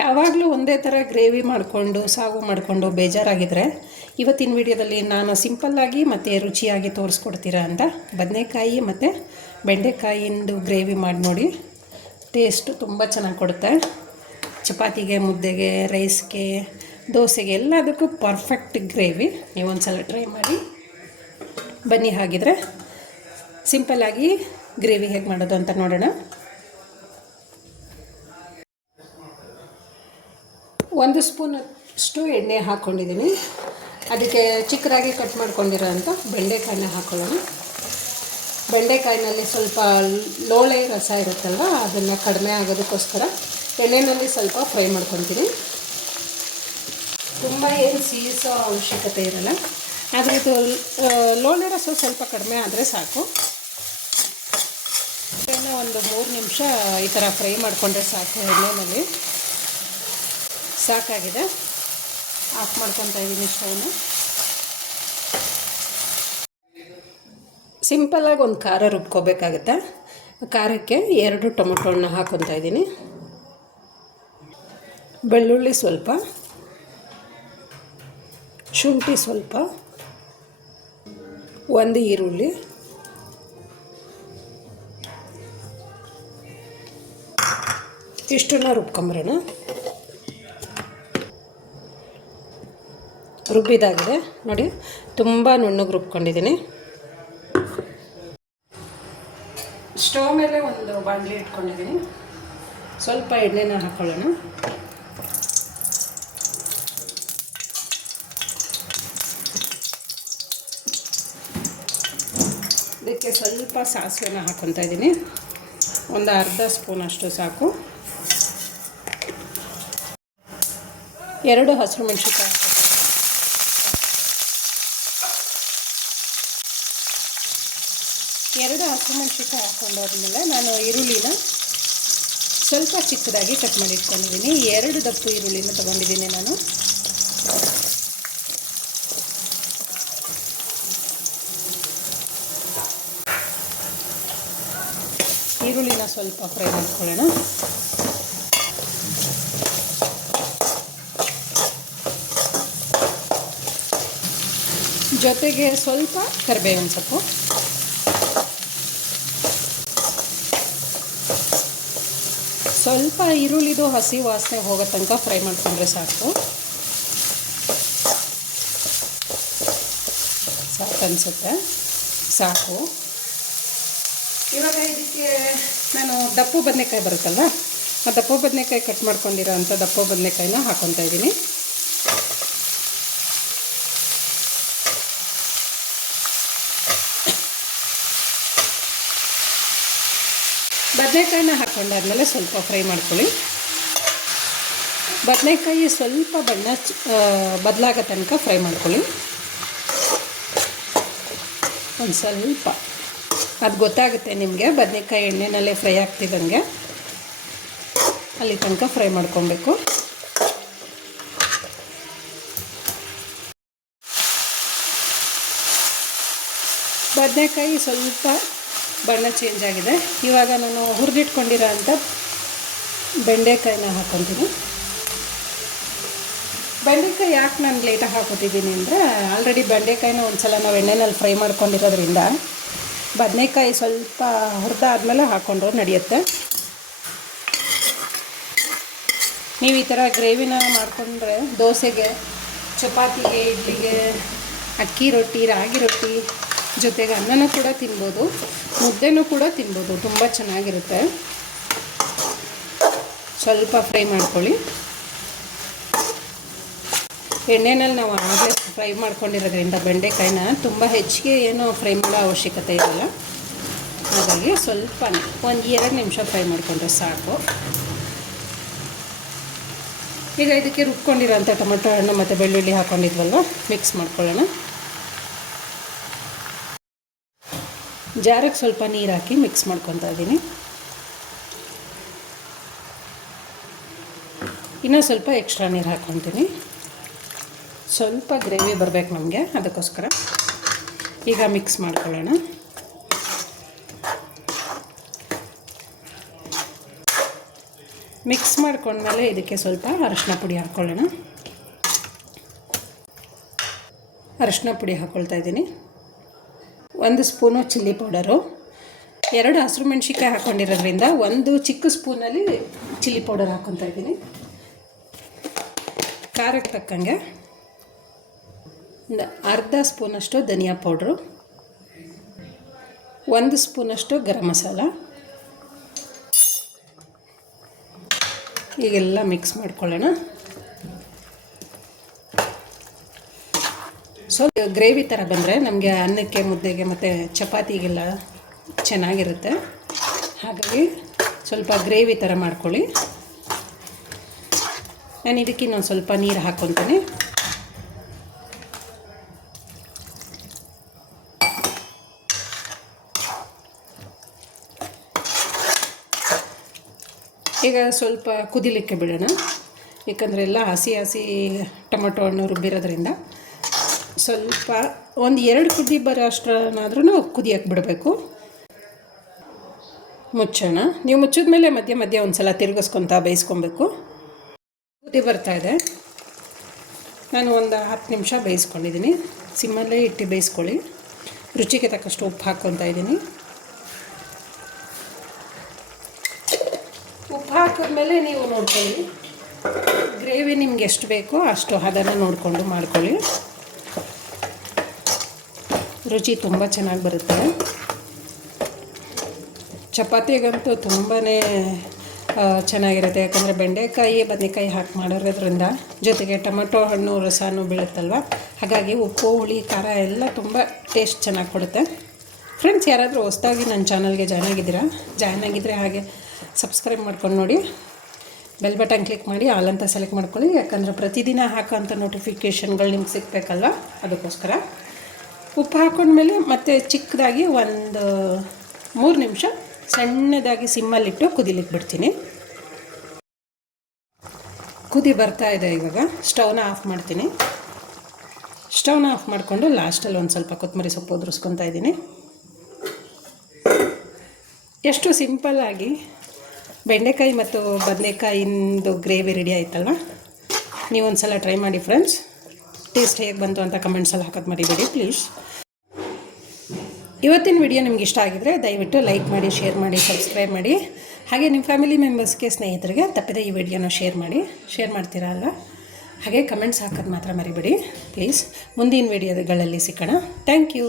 ಯಾವಾಗಲೂ ಒಂದೇ ಥರ ಗ್ರೇವಿ ಮಾಡಿಕೊಂಡು ಸಾಗು ಮಾಡಿಕೊಂಡು ಬೇಜಾರಾಗಿದ್ದರೆ ಇವತ್ತಿನ ವಿಡಿಯೋದಲ್ಲಿ ನಾನು ಸಿಂಪಲ್ಲಾಗಿ ಮತ್ತು ರುಚಿಯಾಗಿ ತೋರಿಸ್ಕೊಡ್ತೀರಾ ಅಂತ ಬದನೆಕಾಯಿ ಮತ್ತು ಬೆಂಡೆಕಾಯಿಂದು ಗ್ರೇವಿ ಮಾಡಿ ನೋಡಿ. ಟೇಸ್ಟು ತುಂಬ ಚೆನ್ನಾಗಿ ಕೊಡುತ್ತೆ. ಚಪಾತಿಗೆ, ಮುದ್ದೆಗೆ, ರೈಸ್ಗೆ, ದೋಸೆಗೆ ಎಲ್ಲದಕ್ಕೂ ಪರ್ಫೆಕ್ಟ್ ಗ್ರೇವಿ. ನೀವೊಂದು ಸಲ ಟ್ರೈ ಮಾಡಿ. ಬನ್ನಿ ಹಾಗಿದ್ರೆ ಸಿಂಪಲ್ಲಾಗಿ ಗ್ರೇವಿ ಹೇಗೆ ಮಾಡೋದು ಅಂತ ನೋಡೋಣ. ಒಂದು ಸ್ಪೂನಷ್ಟು ಎಣ್ಣೆ ಹಾಕ್ಕೊಂಡಿದ್ದೀನಿ. ಅದಕ್ಕೆ ಚಿಕ್ಕದಾಗಿ ಕಟ್ ಮಾಡ್ಕೊಂಡಿರೋ ಅಂಥ ಬೆಂಡೆಕಾಯಿನ ಹಾಕ್ಕೊಳ್ಳೋಣ. ಬೆಂಡೆಕಾಯಿನಲ್ಲಿ ಸ್ವಲ್ಪ ಲೋಳೆ ರಸ ಇರುತ್ತಲ್ವ, ಅದನ್ನು ಕಡಿಮೆ ಆಗೋದಕ್ಕೋಸ್ಕರ ಎಣ್ಣೆಯಲ್ಲಿ ಸ್ವಲ್ಪ ಫ್ರೈ ಮಾಡ್ಕೊತೀನಿ. ತುಂಬ ಏನು ಸೀಸೋ ಅವಶ್ಯಕತೆ ಇರಲ್ಲ, ಆದರೆ ಇದು ಲೋಳೆ ರಸ ಸ್ವಲ್ಪ ಕಡಿಮೆ ಆದರೆ ಸಾಕು. ಒಂದು 3 ನಿಮಿಷ ಈ ಥರ ಫ್ರೈ ಮಾಡಿಕೊಂಡ್ರೆ ಸಾಕು. ಎಣ್ಣೆಯಲ್ಲಿ ಸಾಕಾಗಿದೆ. ಆಫ್ ಮಾಡ್ಕೊತಾ ಇದ್ದೀನಿ ಸ್ಟವ್ನ. ಸಿಂಪಲ್ಲಾಗಿ ಒಂದು ಖಾರ ರುಬ್ಕೋಬೇಕಾಗುತ್ತೆ. ಖಾರಕ್ಕೆ 2 ಟೊಮೊಟೊ ಹಣ್ಣು ಹಾಕ್ಕೊತಾ ಇದ್ದೀನಿ. ಬೆಳ್ಳುಳ್ಳಿ ಸ್ವಲ್ಪ, ಶುಂಠಿ ಸ್ವಲ್ಪ, 1 ಈರುಳ್ಳಿ, ಇಷ್ಟನ್ನು ರುಬ್ಕೊಂಬರೋಣ. ರುಬ್ಬಿದಾಗಿದೆ ನೋಡಿ, ತುಂಬ ನುಣ್ಣಗೆ ರುಬ್ಕೊಂಡಿದ್ದೀನಿ. ಸ್ಟವ್ ಮೇಲೆ ಒಂದು ಬಾಣಲಿ ಇಟ್ಕೊಂಡಿದ್ದೀನಿ. ಸ್ವಲ್ಪ ಎಣ್ಣೆನ ಹಾಕ್ಕೊಳ್ಳೋಣ. ಇದಕ್ಕೆ ಸ್ವಲ್ಪ ಸಾಸಿವೆನ ಹಾಕ್ಕೊತಾ ಇದ್ದೀನಿ. ಒಂದು ಅರ್ಧ ಸ್ಪೂನ್ ಅಷ್ಟು ಸಾಕು. 2 ಹಸಿರು ಮೆಣಸಿನ್ಕಾಯಿ, 2 ಹಸಿರು ಮೆಣಸಿನ್ಕಾಯಿ ಹಾಕ್ಕೊಂಡಾದ್ಮೇಲೆ ನಾನು ಈರುಳ್ಳಿನ ಸ್ವಲ್ಪ ಚಿಕ್ಕದಾಗಿ ಕಟ್ ಮಾಡಿ ಇಟ್ಕೊಂಡಿದ್ದೀನಿ. 2 ದಪ್ಪು ಈರುಳ್ಳಿನ ತೊಗೊಂಡಿದ್ದೀನಿ ನಾನು. ಈರುಳ್ಳಿನ ಸ್ವಲ್ಪ ಫ್ರೈ ಮಾಡ್ಕೊಳ್ಳೋಣ. ಜೊತೆಗೆ ಸ್ವಲ್ಪ ಕರಿಬೇವಿನ ಸೊಪ್ಪು, ಸ್ವಲ್ಪ ಈರುಳ್ಳಿದು ಹಸಿ ವಾಸನೆ ಹೋಗೋ ತನಕ ಫ್ರೈ ಮಾಡಿಕೊಂಡ್ರೆ ಸಾಕು. ಅನಿಸುತ್ತೆ ಸಾಕು. ಇವಾಗ ಇದಕ್ಕೆ ನಾನು ದಪ್ಪು ಬದನೆಕಾಯಿ ಬರುತ್ತಲ್ವ, ಆ ದಪ್ಪು ಬದನೆಕಾಯಿ ಕಟ್ ಮಾಡ್ಕೊಂಡಿರೋ ಅಂಥ ದಪ್ಪು ಬದನೆಕಾಯಿನ ಹಾಕ್ಕೊತಾ ಇದ್ದೀನಿ. ಬದನೆಕಾಯಿನ ಹಾಕ್ಕೊಂಡಾದ್ಮೇಲೆ ಸ್ವಲ್ಪ ಫ್ರೈ ಮಾಡ್ಕೊಳ್ಳಿ. ಬದನೆಕಾಯಿ ಸ್ವಲ್ಪ ಬಣ್ಣ ಬದಲಾಗೋ ತನಕ ಫ್ರೈ ಮಾಡ್ಕೊಳ್ಳಿ. ಒಂದು ಸ್ವಲ್ಪ ಅದು ಗೊತ್ತಾಗುತ್ತೆ ನಿಮಗೆ, ಬದನೆಕಾಯಿ ಎಣ್ಣೆನಲ್ಲೇ ಫ್ರೈ ಆಗ್ತಿದ್ದಂಗೆ ಅಲ್ಲಿ ತನಕ ಫ್ರೈ ಮಾಡ್ಕೊಬೇಕು. ಬದನೆಕಾಯಿ ಸ್ವಲ್ಪ ಬಣ್ಣ ಚೇಂಜ್ ಆಗಿದೆ. ಇವಾಗ ನಾನು ಹುರಿದಿಟ್ಕೊಂಡಿರೋ ಅಂಥ ಬೆಂಡೆಕಾಯಿನ ಹಾಕ್ಕೊತೀನಿ. ಬೆಂಡೆಕಾಯಿ ಯಾಕೆ ನಾನು ಲೇಟಾಗಿ ಹಾಕೋತಿದ್ದೀನಿ ಅಂದರೆ, ಆಲ್ರೆಡಿ ಬೆಂಡೆಕಾಯಿನ ಒಂದು ಸಲ ನಾವು ಎಣ್ಣೆನಲ್ಲಿ ಫ್ರೈ ಮಾಡ್ಕೊಂಡಿರೋದ್ರಿಂದ ಬದನೆಕಾಯಿ ಸ್ವಲ್ಪ ಹುರಿದಾದ್ಮೇಲೆ ಹಾಕ್ಕೊಂಡ್ರೆ ನಡೆಯುತ್ತೆ. ನೀವು ಈ ಥರ ಗ್ರೇವಿನ ಮಾಡಿಕೊಂಡ್ರೆ ದೋಸೆಗೆ, ಚಪಾತಿಗೆ, ಇಡ್ಲಿಗೆ, ಅಕ್ಕಿ ರೊಟ್ಟಿ, ರಾಗಿ ರೊಟ್ಟಿ ಜೊತೆಗೆ ಅನ್ನನೂ ಕೂಡ ತಿನ್ಬೋದು, ಮುದ್ದೆನೂ ಕೂಡ ತಿನ್ಬೋದು. ತುಂಬ ಚೆನ್ನಾಗಿರುತ್ತೆ. ಸ್ವಲ್ಪ ಫ್ರೈ ಮಾಡ್ಕೊಳ್ಳಿ. ಎಣ್ಣೆನಲ್ಲಿ ನಾವು ಆಗಲೇ ಫ್ರೈ ಮಾಡ್ಕೊಂಡಿರೋದ್ರಿಂದ ಬೆಂಡೆಕಾಯಿನ ತುಂಬ ಹೆಚ್ಚಿಗೆ ಏನೂ ಫ್ರೈ ಮಾಡೋ ಅವಶ್ಯಕತೆ ಇರಲ್ಲ. ಹಾಗಾಗಿ ಸ್ವಲ್ಪ ಒಂದು 2 ನಿಮಿಷ ಫ್ರೈ ಮಾಡಿಕೊಂಡ್ರೆ ಸಾಕು. ಈಗ ಇದಕ್ಕೆ ರುಬ್ಕೊಂಡಿರೋಂಥ ಟೊಮೊಟೊ ಹಣ್ಣು ಮತ್ತು ಬೆಳ್ಳುಳ್ಳಿ ಹಾಕ್ಕೊಂಡಿದ್ವಲ್ವ, ಮಿಕ್ಸ್ ಮಾಡ್ಕೊಳ್ಳೋಣ. ಜಾರಿಗೆ ಸ್ವಲ್ಪ ನೀರು ಹಾಕಿ ಮಿಕ್ಸ್ ಮಾಡ್ಕೊತಾ ಇದ್ದೀನಿ. ಇನ್ನೂ ಸ್ವಲ್ಪ ಎಕ್ಸ್ಟ್ರಾ ನೀರು ಹಾಕ್ಕೊತೀನಿ. ಸ್ವಲ್ಪ ಗ್ರೇವಿ ಬರಬೇಕು ನಮಗೆ, ಅದಕ್ಕೋಸ್ಕರ. ಈಗ ಮಿಕ್ಸ್ ಮಾಡ್ಕೊಳ್ಳೋಣ. ಮಿಕ್ಸ್ ಮಾಡ್ಕೊಂಡ್ಮೇಲೆ ಇದಕ್ಕೆ ಸ್ವಲ್ಪ ಅರಶಿನ ಪುಡಿ ಹಾಕ್ಕೊಳ್ಳೋಣ. ಅರಶಿನ ಪುಡಿ ಹಾಕ್ಕೊಳ್ತಾ ಇದ್ದೀನಿ. 1 ಸ್ಪೂನು ಚಿಲ್ಲಿ ಪೌಡರು, 2 ಹಸಿರು ಮೆಣಸಿನ್ಕಾಯಿ ಹಾಕ್ಕೊಂಡಿರೋದ್ರಿಂದ 1 ಚಿಕ್ಕ ಸ್ಪೂನಲ್ಲಿ ಚಿಲ್ಲಿ ಪೌಡರ್ ಹಾಕ್ಕೊತಾ ಇದ್ದೀನಿ. ಖಾರಕ್ಕೆ ತಕ್ಕಂಗೆ ಒಂದು ಅರ್ಧ ಸ್ಪೂನಷ್ಟು ಧನಿಯಾ ಪೌಡ್ರು, 1 ಸ್ಪೂನಷ್ಟು ಗರಂ ಮಸಾಲ. ಈಗೆಲ್ಲ ಮಿಕ್ಸ್ ಮಾಡ್ಕೊಳ್ಳೋಣ. ಸೊ ಗ್ರೇವಿ ಥರ ಬಂದರೆ ನಮಗೆ ಅನ್ನಕ್ಕೆ, ಮುದ್ದೆಗೆ ಮತ್ತು ಚಪಾತಿಗೆಲ್ಲ ಚೆನ್ನಾಗಿರುತ್ತೆ. ಹಾಗಾಗಿ ಸ್ವಲ್ಪ ಗ್ರೇವಿ ಥರ ಮಾಡ್ಕೊಳ್ಳಿ. ನಾನು ಇದಕ್ಕೆ ಇನ್ನೊಂದು ಸ್ವಲ್ಪ ನೀರು ಹಾಕ್ಕೊತೀನಿ. ಈಗ ಸ್ವಲ್ಪ ಕುದಿಲಿಕ್ಕೆ ಬಿಡೋಣ. ಏಕೆಂದರೆ ಎಲ್ಲ ಹಸಿ ಟೊಮೊಟೊ ಹಣ್ಣು ರುಬ್ಬಿರೋದ್ರಿಂದ ಸ್ವಲ್ಪ ಒಂದು 2 ಕುದಿ ಬರೋ ಅಷ್ಟನ್ನಾದ್ರೂ ಕುದಿಯೋಕ್ಕೆ ಬಿಡಬೇಕು. ಮುಚ್ಚೋಣ. ನೀವು ಮುಚ್ಚಿದ ಮೇಲೆ ಮಧ್ಯೆ ಮಧ್ಯೆ ಒಂದು ಸಲ ತಿರುಗಿಸ್ಕೊತಾ ಬೇಯಿಸ್ಕೊಬೇಕು. ಕುದಿ ಬರ್ತಾಯಿದೆ. ನಾನು ಒಂದು 10 ನಿಮಿಷ ಬೇಯಿಸ್ಕೊಂಡಿದ್ದೀನಿ. ಸಿಮ್ಮಲ್ಲೇ ಇಟ್ಟು ಬೇಯಿಸ್ಕೊಳ್ಳಿ. ರುಚಿಗೆ ತಕ್ಕಷ್ಟು ಉಪ್ಪು ಹಾಕ್ಕೊತಾ ಇದ್ದೀನಿ. ಉಪ್ಪು ಹಾಕಿದ್ಮೇಲೆ ನೀವು ನೋಡ್ಕೊಳ್ಳಿ, ಗ್ರೇವಿ ನಿಮ್ಗೆ ಎಷ್ಟು ಬೇಕೋ ಅಷ್ಟು ಹದನ ನೋಡಿಕೊಂಡು ಮಾಡ್ಕೊಳ್ಳಿ. ರುಚಿ ತುಂಬ ಚೆನ್ನಾಗಿ ಬರುತ್ತೆ. ಚಪಾತಿಗಂತೂ ತುಂಬಾ ಚೆನ್ನಾಗಿರುತ್ತೆ. ಯಾಕಂದರೆ ಬೆಂಡೆಕಾಯಿ ಬದನೆಕಾಯಿ ಹಾಕಿ ಮಾಡಿರೋದ್ರಿಂದ ಜೊತೆಗೆ ಟೊಮೆಟೊ ಹಣ್ಣು ರಸನೂ ಬೀಳುತ್ತಲ್ವ. ಹಾಗಾಗಿ ಉಪ್ಪು, ಹುಳಿ, ಖಾರ ಎಲ್ಲ ತುಂಬ ಟೇಸ್ಟ್ ಚೆನ್ನಾಗಿ ಕೊಡುತ್ತೆ. ಫ್ರೆಂಡ್ಸ್, ಯಾರಾದರೂ ಹೊಸದಾಗಿ ನನ್ನ ಚಾನಲ್ಗೆ ಜಾಯ್ನ್ ಆಗಿದ್ದರೆ ಹಾಗೆ ಸಬ್ಸ್ಕ್ರೈಬ್ ಮಾಡ್ಕೊಂಡು ನೋಡಿ. ಬೆಲ್ ಬಟನ್ ಕ್ಲಿಕ್ ಮಾಡಿ ಆಲ್ ಅಂತ ಸೆಲೆಕ್ಟ್ ಮಾಡ್ಕೊಳ್ಳಿ. ಯಾಕಂದರೆ ಪ್ರತಿದಿನ ಹಾಕೋಂಥ ನೋಟಿಫಿಕೇಷನ್ಗಳು ನಿಮ್ಗೆ ಸಿಗಬೇಕಲ್ವ, ಅದಕ್ಕೋಸ್ಕರ. ಉಪ್ಪು ಹಾಕ್ಕೊಂಡ್ಮೇಲೆ ಮತ್ತೆ ಚಿಕ್ಕದಾಗಿ ಒಂದು 3 ನಿಮಿಷ ಸಣ್ಣದಾಗಿ ಸಿಮ್ಮಲ್ಲಿಟ್ಟು ಕುದಿಲಿಕ್ಕೆ ಬಿಡ್ತೀನಿ. ಕುದಿ ಬರ್ತಾ ಇದೆ. ಇವಾಗ ಸ್ಟವ್ನ ಆಫ್ ಮಾಡ್ತೀನಿ. ಸ್ಟವ್ನ ಆಫ್ ಮಾಡಿಕೊಂಡು ಲಾಸ್ಟಲ್ಲಿ ಒಂದು ಸ್ವಲ್ಪ ಕೊತ್ತಂಬರಿ ಸೊಪ್ಪು ಉದುರಿಸ್ಕೊತಾ ಇದ್ದೀನಿ. ಎಷ್ಟು ಸಿಂಪಲ್ಲಾಗಿ ಬೆಂಡೆಕಾಯಿ ಮತ್ತು ಬದನೆಕಾಯಿಂದು ಗ್ರೇವಿ ರೆಡಿ ಆಯ್ತಲ್ವ. ನೀವೊಂದು ಸಲ ಟ್ರೈ ಮಾಡಿ ಫ್ರೆಂಡ್ಸ್. ಟೇಸ್ಟ್ ಹೇಗೆ ಬಂತು ಅಂತ ಕಮೆಂಟ್ಸಲ್ಲಿ ಹಾಕೋದು ಮರಿಬೇಡಿ ಪ್ಲೀಸ್. ಇವತ್ತಿನ ವಿಡಿಯೋ ನಿಮ್ಗೆ ಇಷ್ಟ ಆಗಿದರೆ ದಯವಿಟ್ಟು ಲೈಕ್ ಮಾಡಿ, ಶೇರ್ ಮಾಡಿ, ಸಬ್ಸ್ಕ್ರೈಬ್ ಮಾಡಿ. ಹಾಗೆ ನಿಮ್ಮ ಫ್ಯಾಮಿಲಿ ಮೆಂಬರ್ಸ್ಗೆ, ಸ್ನೇಹಿತರಿಗೆ ತಪ್ಪದೆ ಈ ವಿಡಿಯೋನ ಶೇರ್ ಮಾಡ್ತೀರಾ ಅಲ್ವಾ. ಹಾಗೆ ಕಮೆಂಟ್ಸ್ ಹಾಕೋದು ಮಾತ್ರ ಮರಿಬೇಡಿ ಪ್ಲೀಸ್. ಮುಂದಿನ ವಿಡಿಯೋಗಳಲ್ಲಿ ಸಿಗೋಣ. Thank you.